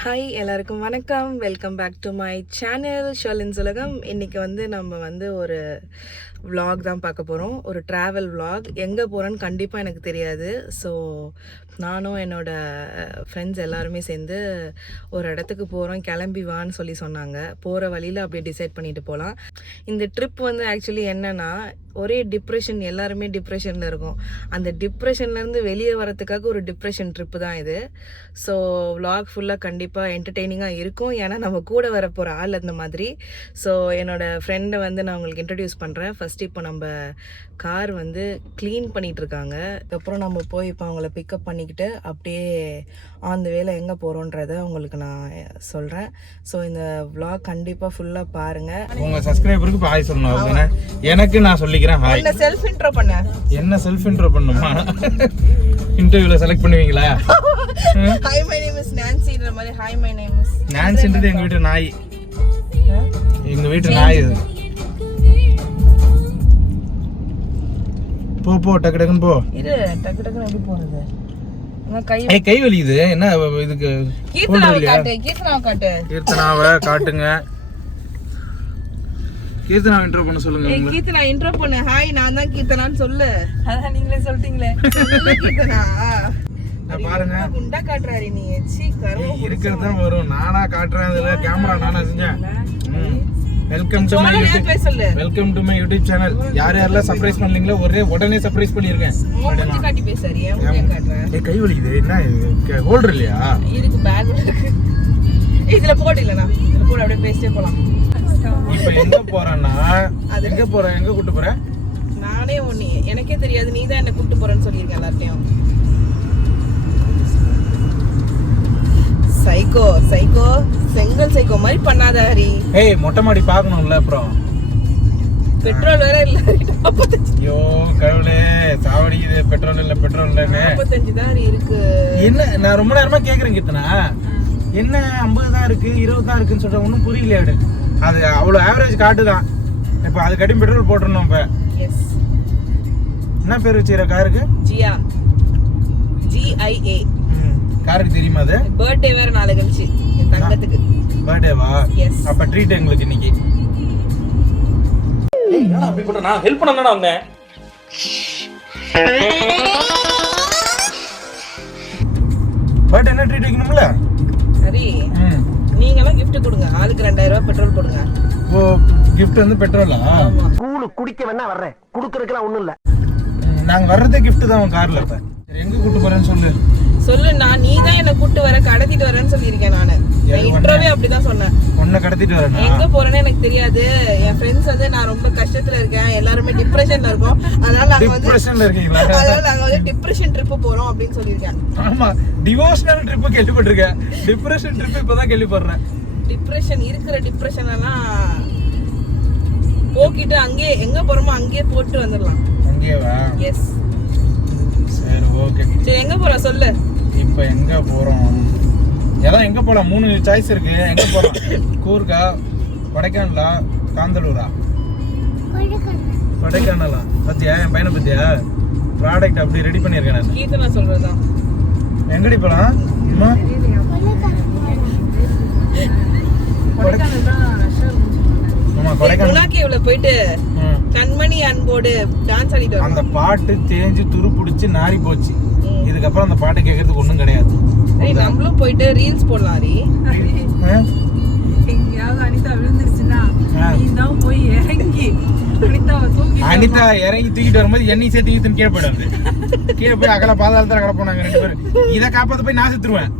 Hi எல்லாருக்கும் வணக்கம். Welcome back to my channel Sharlin's உலகம். இன்றைக்கி நம்ம ஒரு vlog தான் பார்க்க போகிறோம். ஒரு ட்ராவல் vlog. எங்கே போகிறோன்னு கண்டிப்பாக எனக்கு தெரியாது. ஸோ நானும் என்னோடய ஃப்ரெண்ட்ஸ் எல்லாருமே சேர்ந்து ஒரு இடத்துக்கு போகிறோம், கிளம்பி வான்னு சொன்னாங்க. போகிற வழியில் அப்படியே டிசைட் பண்ணிட்டு போகலாம். இந்த ட்ரிப் ஆக்சுவலி என்னென்னா, ஒரே டிப்ரெஷன், எல்லாருமே டிப்ரெஷனில் இருக்கும். அந்த டிப்ரெஷன்லேருந்து வெளியே வரத்துக்காக ஒரு டிப்ரெஷன் ட்ரிப்பு தான் இது. ஸோ vlog ஃபுல்லாக கண்டிப்பாக என்டர்டெய்னிங்காக இருக்கும். ஏன்னா நம்ம கூட வர போகிற ஆள் அந்த மாதிரி. ஸோ என்னோடய ஃப்ரெண்டை நான் உங்களுக்கு இன்ட்ரடியூஸ் பண்ணுறேன். ஃபஸ்ட்டு இப்போ நம்ம கார் க்ளீன் பண்ணிகிட்ருக்காங்க. அதுக்கப்புறம் நம்ம போய் இப்போ அவங்கள பிக்கப் பண்ணிக்கிட்டு அப்படியே அந்த வேலை எங்கே போகிறோன்றத உங்களுக்கு நான் சொல்கிறேன். ஸோ இந்த vlog கண்டிப்பாக ஃபுல்லாக பாருங்கள். உங்கள் சப்ஸ்கிரைபருக்கு இப்போ ஹாய் சொல்லணும். எனக்கு நான் சொல்லிக்கிறேன் ஹாய். என்ன செல்ஃப் இன்ட்ரோ பண்ண? என்ன செல்ஃப் இன்ட்ரோ பண்ணுமா? இன்டர்வியூல செலக்ட் பண்ணுவீங்களா? ஹாய் மை நேம் இஸ் நான்சின்ற மாதிரி. ஹாய் மை நேம் இஸ் நான்சின்றது எங்க வீட்டு நாய். எங்க வீட்டு நாய் இது. போ போ டக்கு டக்குன்னு போ. இரு டக்கு டக்குன்னு எப்படி போறது? கை வலிக்குது. என்ன இதுக்கு? கீர்த்தனாவை காட்டு, கீர்த்தனாவை காட்டு. கீர்த்தனாவை காட்டுங்க. கீர்த்தனா இன்ட்ரோ பண்ண சொல்லுங்க. கீர்த்தனா இன்ட்ரோ பண்ணு. ஹாய், நான் தான் கீர்த்தனான்னு சொல்லு. அதான் நீங்களே சொல்லிட்டீங்களே. கீர்த்தனா பாருங்க, குண்டா காட்டுறாரு நீ. இருக்கிறது தான் வரும். நானா காட்டுறேன். அதுல கேமரா நானா செஞ்சேன். Welcome to my YouTube channel. யார் யாரெல்லாம் சர்ப்ரைஸ் பண்ணீங்களோ உடனே சர்ப்ரைஸ் பண்ணிருக்கேன். காட்டி பேசாரி. கை வலிக்குது. என்ன ஹோல்டர் இல்லையா? இருக்கு, பேக் இருக்கு. இதுல போடு. இல்லனா இதுல போடு, அப்படியே பேசிட்டே போலாம். இப்போ எங்க போறேன்னா, எங்க கூட்டி போறேன்? நானே ஒண்ணு எனக்கே தெரியாது. நீ தான் என்ன கூட்டி போறேன்னு சொல்லிருக்க எல்லார்ட்டையும். சைக்கோ சைக்கோ செங்கல் சைக்கோ மாதிரி பண்ணாத ஹரி. ஏய், மொட்டை மாடி பார்க்கணும்ல. அப்புறம் பெட்ரோல் வேற இல்ல. 45. ஐயோ கடவுளே, சாவடிக்குது. பெட்ரோல் இல்ல, பெட்ரோல் இல்லன்னு. 45 தான் இருக்கு. என்ன நான் ரொம்ப நேரமா கேக்குறேன் கீர்த்தனா, என்ன 50 தான் இருக்கு 20 தான் இருக்குன்னு சொல்ற. ஒன்றும் புரியலையாடு. அது அவ்வளோ ஆவரேஜ் காட்டுதான். இப்போ அது கட்டி பெட்ரோல் போட்டுருணும். இப்போ எஸ். என்ன பேர் வச்சுக்கிற காருக்கு? ஜியா. GIA. காருக்கு தெரியுமா? அது பர்த்டே வேற நாளை கழிச்சு என் தங்கத்துக்கு. பர்த்டேவா? எஸ். அப்ப ட்ரீட் எங்களுக்கு இன்னைக்கு. ஏய், என்னடா அப்படி பண்ற? நான் ஹெல்ப் பண்ணனடா வந்தேன். பர்த்டே என்ன ட்ரீட் வைக்கணும்ல? சரி, நீங்க எல்லாம் gift கொடுங்க. ஆளுக்கு 2000 ரூபாய் பெட்ரோல் போடுங்க. ஓ, gift பெட்ரோலா? ஆமா. கூளு குடிக்க வேணா வர்றேன். குடுக்கறதுக்குலாம் ஒண்ணும் இல்ல. நாங்க வர்றதே gift தான் உன் கார்ல. இப்ப எங்க கூட்டி போறேன்னு சொல்லு. நான் நீ தான் என்ன கூட்டி வர, கடத்திட்டு வரேன்னு சொல்லியிருக்கேன். நானு இன்ட்ரோவே அப்படிதான் சொன்னேன். உன்னை கடத்திட்டு வரேன். எங்க போறேன்னு எனக்கு தெரியாது. என் ஃப்ரெண்ட்ஸ் நான் ரொம்ப கஷ்டத்துல இருக்கேன், எல்லாருமே டிப்ரெஷன்ல இருக்கோம். அதனால நாங்க டிப்ரெஷன்ல இருக்கீங்களா? அதனால நாங்க டிப்ரெஷன் ட்ரிப் போறோம் அப்படின்னு சொல்லியிருக்கேன். ஆமா, டிவோஷனல் ட்ரிப் கேள்விப்பட்டிருக்கேன். டிப்ரெஷன் ட்ரிப் இப்பதான் கேள்விப்படுறேன். டிப்ரெஷன் இருக்கிற டிப்ரெஷன் எல்லாம் போக்கிட்டு அங்கே எங்க போறோமோ அங்கேயே போட்டு வந்துடலாம். அங்கேவா? எஸ். சரி, ஓகே. சரி, எங்க போறோம் சொல்லு. இப்போ எங்க போறோம்? எங்க போலாம்? 3 சாய்ஸ் இருக்கு. எங்க போறோம்? கூர்கா, கொடைக்கானலா, காந்தலூரா? கொடைக்கானலா? பத்தியா என் பையனை பத்தியா? ப்ராடக்ட் அப்படி ரெடி பண்ணிருக்கேன் நான். கீர்த்தனா சொல்றதுதான். எங்கடி போலாம்? அம்மா கொடைக்கானல் போயிட்டு கண்மணி அன்போடு டான்ஸ் ஆடிட்டு அந்த பாட்டு தேஞ்சு துரு புடிச்சு நாரி போச்சு. இதுக்கப்புறம் அந்த பாட்டு கேட்கறதுக்கு ஒண்ணும் கிடையாது. நம்மளும் போயிட்டு ரீல்ஸ் போடலாம். எங்கயாவது அனிதா விழுந்துருச்சுன்னா நீ தான் போய் இறங்கி அனிதா இறங்கி தூக்கிட்டு வரும்போது என்னையும் சேர்த்து ஈத்துன்னு கீழே போயிடாது. கீழே போய் அகல பாதாளத்துல கடை போனாங்க 2 பேரும். இதை காப்பாத்த போய் நான் செத்துருவேன்.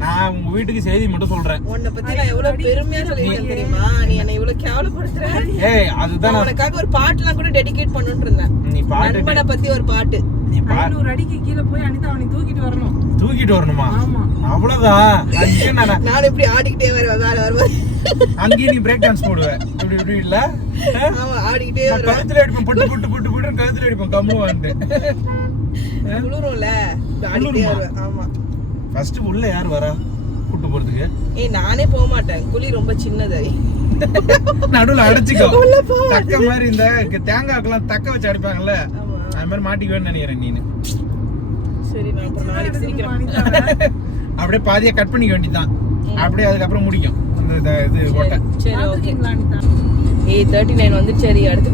நான் உங்க வீட்டுக்கு செய்தி மட்டும் சொல்றேன். உன்னை பத்தி நான் எவ்வளவு பெருமையா சொல்லிருக்கேன் தெரியுமா? நீ என்ன இவ்வளவு கேவலப்படுத்துற. ஏய், அதுதான் உனக்காக ஒரு பாட்டுலாம் கூட டெடிகேட் பண்ணிட்டு இருந்தேன். நீ பாட்டு நண்பனை பத்தி ஒரு பாட்டு. நீ 500 அடிக்கு கீழே போய் அனிதா அவனை தூக்கிட்டு வரணும். தூக்கிட்டு வரணுமா? ஆமா, அவ்வளவுதான். நான் எப்படி ஆடிக்கிட்டே வருவேன், வேலை வருவேன். அங்கேயே நீ பிரேக் டான்ஸ் போடுவேன். இப்படி இப்படி இல்ல? ஆமா, ஆடிக்கிட்டே வருவேன். கழுத்துல அடிப்பேன், புட்டு புட்டு புட்டு புட்டு கழுத்துல அடிப்பேன். கம்மு வந்து குளிரும்ல, ஆடிக்கிட்டே வருவேன். ஆமா. ஃபர்ஸ்ட் உள்ள யார் வரா கூட்டு போறதுக்கு? நானே போக மாட்டேன். குழி ரொம்ப சின்னது. நடுவுல அடிச்சுக்கோ. தக்க மாதிரி இந்த தேங்காய்க்கெல்லாம் தக்க வச்சு அடிப்பாங்கல்ல, அது மாதிரி மாட்டிக்குவேன்னு நினைக்கிறேன் நீனு. சரி, நான் அப்புறம் நாளைக்கு சிரிக்கிறேன். அப்படியே பாதியா கட் பண்ணிக்க வேண்டியதான். அப்படியே அதுக்கப்புறம் முடிக்கும் அந்த இது ஓட்டை. சரி ஓகே. 39 வந்து சரி அடுத்து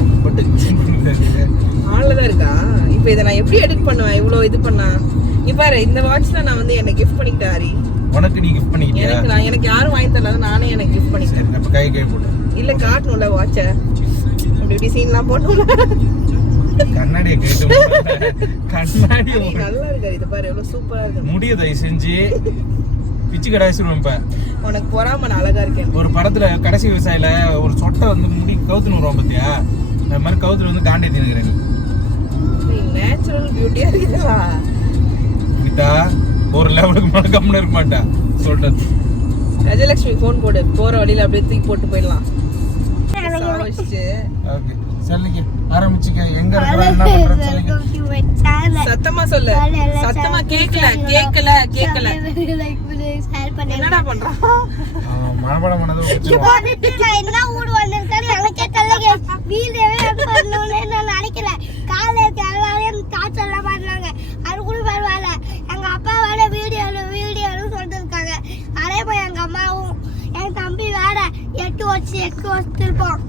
ரொம்ப டென்ஷன் பண்ணுது. ஆன்லதான் இருக்கா? இப்போ இதை நான் எப்படி எடிட் பண்ணுவேன் இவ்வளோ இது பண்ணா? பாரு இந்த வாட்ச் தான் நான் வந்து எனக்கு கிஃப்ட் பண்ணிக்கிட்டேன் ஹரி. உனக்கு நீ கிஃப்ட் பண்ணிக்கிட்டியா? எனக்கு யாரும் வாங்கி தரல, நானே எனக்கு கிஃப்ட் பண்ணிக்கிட்டேன். அப்ப கை போட்டு இல்ல காட்டணும்ல வாட்சை, அப்படி இப்படி சீன்லாம் போட்டோம்ல. கண்ணாடியை கேட்டு கண்ணாடி நல்லா இருக்கு இது பாரு எவ்வளவு சூப்பரா இருக்கு. முடிய தயவு செஞ்சு பிச்சு கடாய்ச்சிருவேன். இப்ப உனக்கு பொறாம நான் அழகா இருக்கேன். ஒரு படத்துல கடைசி விவசாயில ஒரு சொட்டை வந்து முடி கவுத்துன்னு வருவோம் பாத்தியா, அது மாதிரி கவுத்துல வந்து காண்டி தின்னுக்கிறேன். நேச்சுரல் பியூட்டியா இருக்குதா விட்டா ஒரு லெவலுக்கு மேல கம்முன்னு இருக்க மாட்டா சொல்றது. கஜலட்சுமி போன் போடு, போற வழியில அப்படியே தூக்கி போட்டு போயிடலாம். ஓகே சொல்லுங்க, ஆரம்பிச்சுக்க. எங்க இருக்கற என்ன பண்றன்னு சொல்லுங்க. சத்தமா சொல்லு. சத்தமா கேக்கல கேக்கல கேக்கல. என்னடா பண்றான்? மனபட மனது என்ன ஊடு வந்திருக்காரு எனக்கே தெரியல. வீடியோவே பண்ணணும்னு நான் நினைக்கல. காலேஜ் எல்லாரும் தாட்ஸ் எல்லாம் பண்றாங்க, அது கூட பரவாயில்ல. எங்க அப்பா வேற வீடியோன்னு சொல்லிருக்காங்க. அதே போய் எங்க அம்மாவும் என் தம்பி வேற 8 வருஷம் இருப்போம்.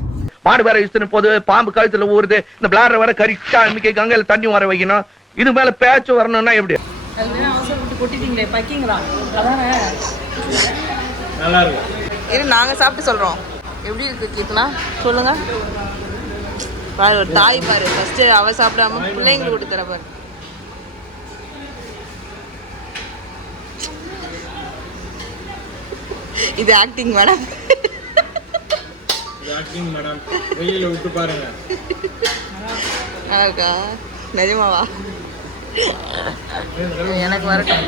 மாடு வேற இஷ்டம் போது பாம்பு கழுத்துல ஊறுது, இந்த பிளார வேற கரிச்சா இன்னைக்கு கங்கையில தண்ணி வர வைக்கணும். இது மேல பேச்சு வரணும்னா எப்படி? அவசரப்பட்டு கொட்டிட்டீங்களே பக்கிங்களா? அதானே நல்லா இருக்கு. இரு நாங்க சாப்பிட்டு சொல்றோம். எப்படி இருக்கு கீர்த்தனா சொல்லுங்க. பாரு ஒரு தாய் பாரு, ஃபர்ஸ்ட் அவ சாப்பிடாம பிள்ளைங்களுக்கு கொடுத்துற பாரு. இது ஆக்டிங் மேடம். ஆக்டிங் மேடம், வெயில விட்டு பாருங்க. இருக்கா நிஜமாவா? எனக்கு வரட்டும்.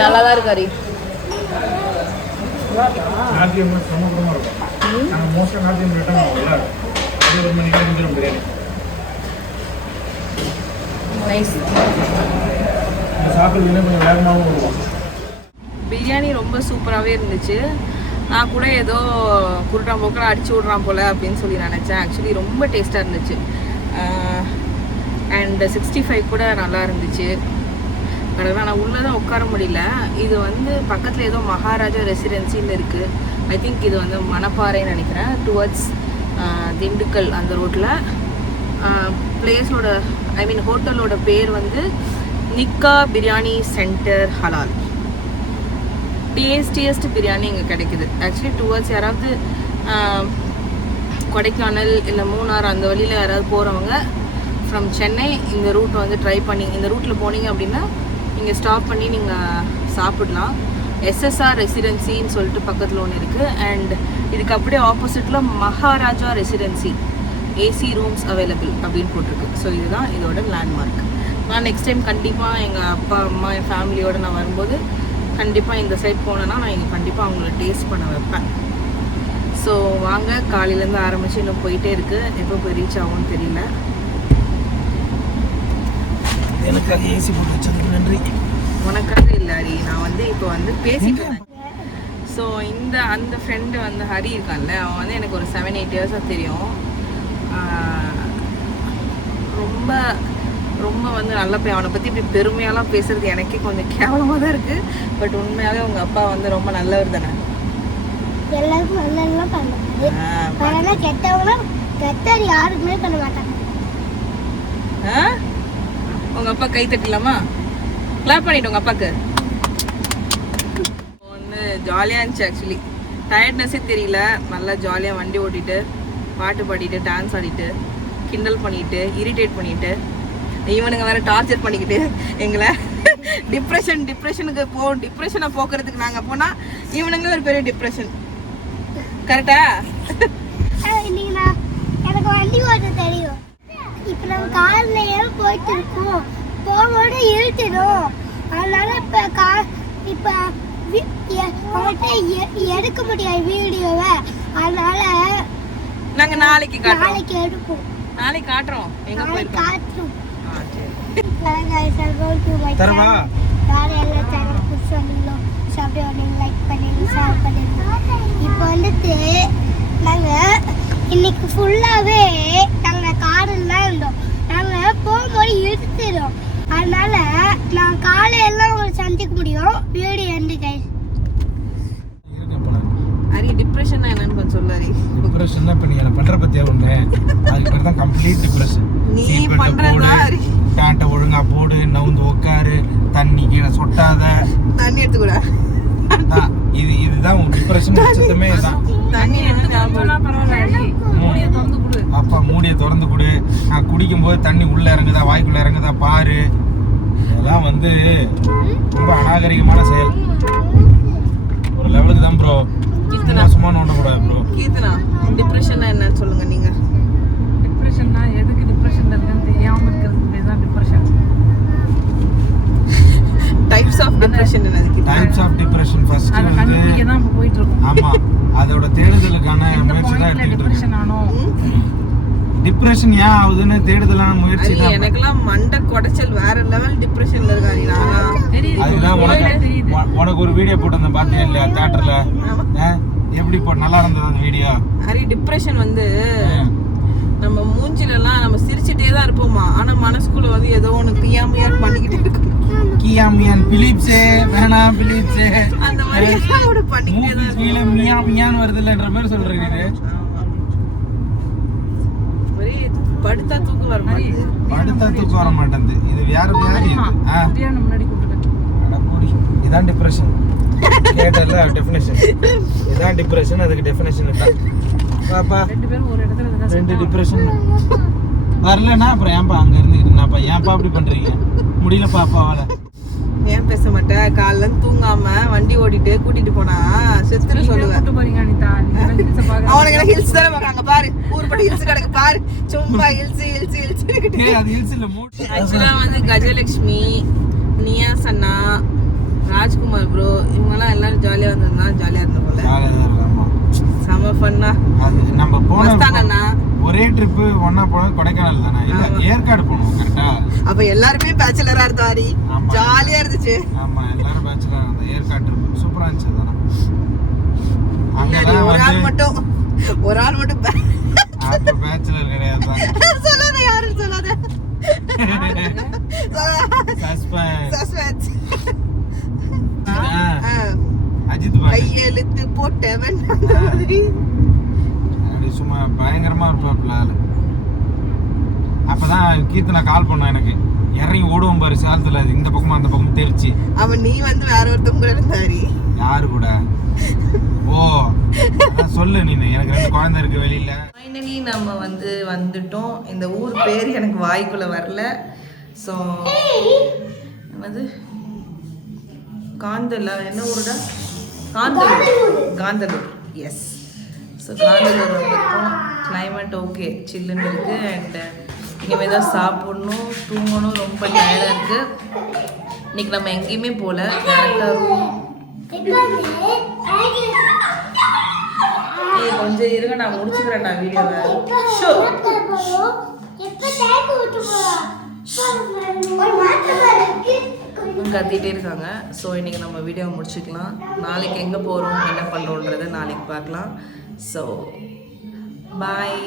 நல்லாதான் இருக்காரு. நாட்டியம் சமூகமா இருக்கும். நாங்கள் மோஸ்ட்டாக நாட்டியம் ரிட்டர்ன் ஆகும்ல, அது ஒரு மணிக்கு முடிஞ்சிடும் பிரியாணி. நைஸ். சாப்பிட்றதுலேயே கொஞ்சம் வேகமாகவும் இருக்கும். பிரியாணி ரொம்ப சூப்பராகவே இருந்துச்சு. நான் கூட ஏதோ குருட்டா போக்கில் அடிச்சு விட்றான் போல் அப்படின்னு சொல்லி நினச்சேன். ஆக்சுவலி ரொம்ப டேஸ்ட்டாக இருந்துச்சு. அண்ட் 65 கூட நல்லா இருந்துச்சு. நான் உள்ளே தான் உட்கார முடியல. இது வந்து பக்கத்தில் ஏதோ மகாராஜா ரெசிடென்சின்னு இருக்குது. ஐ திங்க் இது வந்து மணப்பாறைன்னு நினைக்கிறேன். டுவர்ட்ஸ் திண்டுக்கல் அந்த ரோட்டில். பிளேஸோட ஹோட்டலோட பேர் வந்து நிக்கா பிரியாணி சென்டர் ஹலால். டேஸ்டியஸ்ட் பிரியாணி இங்கே கிடைக்குது. ஆக்சுவலி டுவர்ட்ஸ் யாராவது கொடைக்கானல் இல்லை மூணார் அந்த வழியில் யாராவது போகிறவங்க ஃப்ரம் சென்னை இந்த ரூட் வந்து ட்ரை பண்ணி இந்த ரூட்டில் போனீங்க அப்படின்னா இங்கே ஸ்டாப் பண்ணி நீங்கள் சாப்பிடலாம். எஸ்எஸ்ஆர் ரெசிடென்சின்னு சொல்லிட்டு பக்கத்தில் ஒன்று இருக்குது. அண்ட் இதுக்கு அப்படியே ஆப்போசிட்டில் Maharaja residency AC rooms available அப்படின்னு போட்டிருக்கு. ஸோ இதுதான் இதோட லேண்ட்மார்க். நான் நெக்ஸ்ட் டைம் கண்டிப்பாக எங்கள் அப்பா அம்மா என் ஃபேமிலியோடு நான் வரும்போது கண்டிப்பாக இந்த சைட் போனேன்னா நான் இங்கே கண்டிப்பாக அவங்கள டேஸ்ட் பண்ண வைப்பேன். ஸோ வாங்க, காலையிலேருந்து ஆரம்பித்து இன்னும் போயிட்டே இருக்குது. எப்போ போய் ரீச் ஆகும்னு தெரியல. எனக்காக ஏசி போட்டு வச்சதுக்கு நன்றி. உனக்காக இல்லாரி, நான் வந்து இப்போ வந்து பேசிட்டு இருந்தேன். ஸோ அந்த ஃப்ரெண்டு வந்து ஹரி இருக்கான்ல, அவன் வந்து எனக்கு ஒரு 7-8 இயர்ஸாக தெரியும். ரொம்ப ரொம்ப வந்து நல்ல பையன். அவனை பற்றி இப்படி பெருமையாலாம் பேசுறது எனக்கே கொஞ்சம் கேவலமாக தான் இருக்குது. பட் உண்மையாகவே உங்கள் அப்பா வந்து ரொம்ப நல்லவர் தானே. எல்லாருக்கும் நல்லதெல்லாம் பண்ணுவாங்க. கெட்டவர் யாருக்குமே பண்ண மாட்டாங்க. உங்கள் அப்பா கை தட்டலாமா? கிளாப் பண்ணிட்டு உங்கள் அப்பாவுக்கு. ஒன்று ஜாலியாக இருந்துச்சு. ஆக்சுவலி டயர்ட்னஸே தெரியல. நல்லா ஜாலியாக வண்டி ஓட்டிட்டு பாட்டு பாடிட்டு டான்ஸ் ஆடிட்டு கிண்டல் பண்ணிட்டு இரிட்டேட் பண்ணிட்டு இவனுங்க வேற டார்ச்சர் பண்ணிக்கிட்டு எங்களை டிப்ரெஷனுக்கு டிப்ரெஷனை போக்குறதுக்கு நாங்கள் போனால் இவனுங்க ஒரு பெரிய டிப்ரெஷன். கரெக்டா? எனக்கு வண்டி ஓட்ட தெரியும். இப்போ நம்ம கார்லயே போயிட்டு இருக்கோம், போகும்போது இருட்டிடும். அதனால இப்போ எடுக்க முடியாது வீடியோவை. அதனால நாங்கள் நாளைக்கு எடுப்போம். நாளைக்கு காட்டுறோம். எங்க போயிருக்கோம் காட்டுறோம். தரவா? வேற எல்லா சேனல் புதுசாக அப்படியே ஒரு லைக் பண்ணுங்க ஷேர் பண்ணுங்க. இப்போ வந்துட்டு நாங்கள் இன்னைக்கு ஃபுல்லாகவே நாங்கள் காரெல்லாம் இருந்தோம். நாங்கள் போகும்போது இருந்துடும். அதனால நான் காலையெல்லாம் உங்களுக்கு சந்திக்க முடியும். வீடியோ எண்டு கை ஹரி டிப்ரெஷன்னா என்னன்னு கொஞ்சம் சொல்லு ஹரி. டிப்ரெஷன் தான் இப்போ நீ எனக்கு பண்ணுற பற்றியா ஒன்று, அதுக்கு பேர் தான் கம்ப்ளீட் டிப்ரெஷன். நீ பண்றதா ஹரி. பேண்ட்டை ஒழுங்கா போடு, நவுந்து உட்காரு, தண்ணி கீழே சொட்டாத, தண்ணி எடுத்துக்கூட இதுதான் உன் டிப்ரெஷன் சுத்தமே இதுதான். தண்ணி எடுத்து பரவாயில்ல, மூடியை திறந்து கொடு. அப்பா மூடியை திறந்து கொடு. நான் குடிக்கும் போது தண்ணி உள்ள இறங்குதா வாய்க்குள்ள இறங்குதா பாரு. இதெல்லாம் வந்து ரொம்ப அநாகரிகமான செயல். ஒரு லெவலுக்கு தான் ப்ரோ. சும்மா நோண்டக்கூடாது ப்ரோ. கீர்த்தனா டிப்ரெஷன்னா என்னன்னு சொல்லுங்க நீங்க. டிப்ரெஷன்னா எதுக்கு டிப்ரெஷன்ல இருக்குன்னு தெரியாம இருக்கிறதுக்கு பேர் தான் டிப்ரெஷன். டைப்ஸ் ஆஃப் டிப்ரெஷன் என்னது? டைப்ஸ் ஆஃப் டிப்ரெஷன் ஃபர்ஸ்ட் அதை வந்து கண்டுபிடிக்க தான் இப்போ போயிட்டு இருக்கோம். ஆமா அதோட தேடுதலுக்கான எந்த முயற்சி தான் பாயிண்ட்ல எடுத்துக்கிட்டு டிப்ரெஷன் ஆனோம்? டிப்ரெஷன் ஏன் ஆகுதுன்னு தேடுதலான முயற்சி ஹரி, தான். எனக்கெல்லாம் மண்டை கொடைச்சல் வேற லெவல் டிப்ரெஷன்ல இருக்காரு. நானா தெரியுது, அதுதான் தெரியுது. உனக்கு ஒரு வீடியோ போட்டிருந்தேன் பாத்தியா இல்லையா தியேட்டர்ல? எப்படி போட்டு நல்லா இருந்தது அந்த வீடியோ? ஹரி, டிப்ரெஷன் வந்து நம்ம மூஞ்சிலலாம் நம்ம சிரிச்சிட்டே தான் இருப்போமா, ஆனா மனசுக்குள்ள வந்து ஏதோ ஒன்று கியாமியாட் பண்ணிக்கிட்டே இருக்கும். கியாமியான் பிலிப்ஸே வேணாம் பிலிப்ஸே அந்த மாதிரி ஏதாவது ஒன்று பண்ணிக்கிட்டே தான் இருக்கும். கீழே மியா மியான்னு வருதுல்லன்ற மாதிரி சொல்றீங்க. இது ஒரே படுத்தா தூக்கம் வர மாட்டேங்குது. படுத்தா தூக்கம் வர மாட்டேங்குது. இது வேற வியாதி இது. சரியான முன்னாடி கூப்பிட்டுருக்கேன். இதான் டிப்ரெஷன். கேட்டல டெஃபினேஷன். இதான் டிப்ரெஷன். அதுக்கு டெஃபினேஷன் இல்ல பாப்பா. ரெண்டு பேரும் ஒரு இடத்துல இருந்தா ரெண்டு டிப்ரெஷன் வரலன்னா அப்புறம் ஏன்பா அங்க இருந்துக்கிட்டுனாப்பா ஏன்பா அப்படி பண்றீங்க? முடியல பாப்பாவால. ஏன் பேச மாட்டேன்? காலைல தூங்காம வண்டி ஓடிட்டு கூட்டிட்டு போனா செத்துரு சொல்லுவேன். கூட்டு போறீங்க அனிதா. நீங்க பாக்க அவனுக்கு ஹில்ஸ் தானே பார்க்காங்க பாரு. ஊர்படி ஹில்ஸ் கிடக்கு பாரு. சும்மா ஹில்ஸ் ஹில்ஸ் ஹில்ஸ். ஏய் அது ஹில்ஸ் இல்ல மூட். ஆக்சுவலா வந்து கஜலட்சுமி, நியாஸ் அண்ணா, ராஜ்குமார் ப்ரோ இவங்கெல்லாம் எல்லாரும் ஜாலியா வந்திருந்தா ஜாலியா இருந்த போல. செம ஃபன்னா. அது நம்ம மஸ்தானண்ணா ஒரே ட்ரிப் ஒண்ணா போனது கொடைக்கானல் தானே? இல்ல ஏற்காடு போனோம் கரெக்டா? அப்ப எல்லாருமே பேச்சுலரா இருந்தாரி. ஆமா. ஜாலியா இருந்துச்சு. ஆமா எல்லாரும் பேச்சுலர் அந்த ஏற்காடு ட்ரிப் சூப்பரா இருந்துச்சு தானே. இல்லடி, அங்கதான் ஒரு ஆள் வந்து மட்டும் அப்ப பேச்சுலர் கிடையாது தான். சொல்லாத, யாரும் சொல்லாத. சஸ்பென்ஸ். ஆ. அஜித் பாய் கையெழுத்து போட்டவன் அப்படி சும்மா பயங்கரமா இருப்பாப்ல ஆளு. அப்பதான் கீர்த்தனா கால் பண்ணா எனக்கு. இறங்கி ஓடுவோம் பாரு சேலத்துல, இந்த பக்கமும் அந்த பக்கமும் தெரிச்சு. அவன் நீ வந்து வேற ஒருத்தவங்க கூட இருந்தாரி. யாரு கூட? ஓ அதான் சொல்லு நீ. எனக்கு 2 குழந்தை இருக்கு வெளியில. ஃபைனலி நம்ம வந்து வந்துட்டோம். இந்த ஊர் பேர் எனக்கு வாய்க்குள்ள வரல. ஸோ என்னது காந்தலா, என்ன ஊருடா? காந்தலூர். எஸ். ஸோ காந்தலூர் வந்திருக்கோம். கிளைமேட் ஓகே, சில்லுன்னு இருக்குது. அண்ட் இனிமேல் தான் சாப்பிடணும், தூங்கணும். ரொம்ப டயர்டாக இருக்குது. இன்னைக்கு நம்ம எங்கேயுமே போகல. டேரெக்டாக ரூம். கொஞ்சம் இருங்க, நான் முடிச்சுக்கிறேன் நான் வீடியோவை. ஷோ கத்திட்டே இருக்காங்க. ஸோ இன்றைக்கி நம்ம வீடியோவை முடிச்சுக்கலாம். நாளைக்கு எங்கே போகிறோம் என்ன பண்ணுறோன்றதை நாளைக்கு பார்க்கலாம். So bye.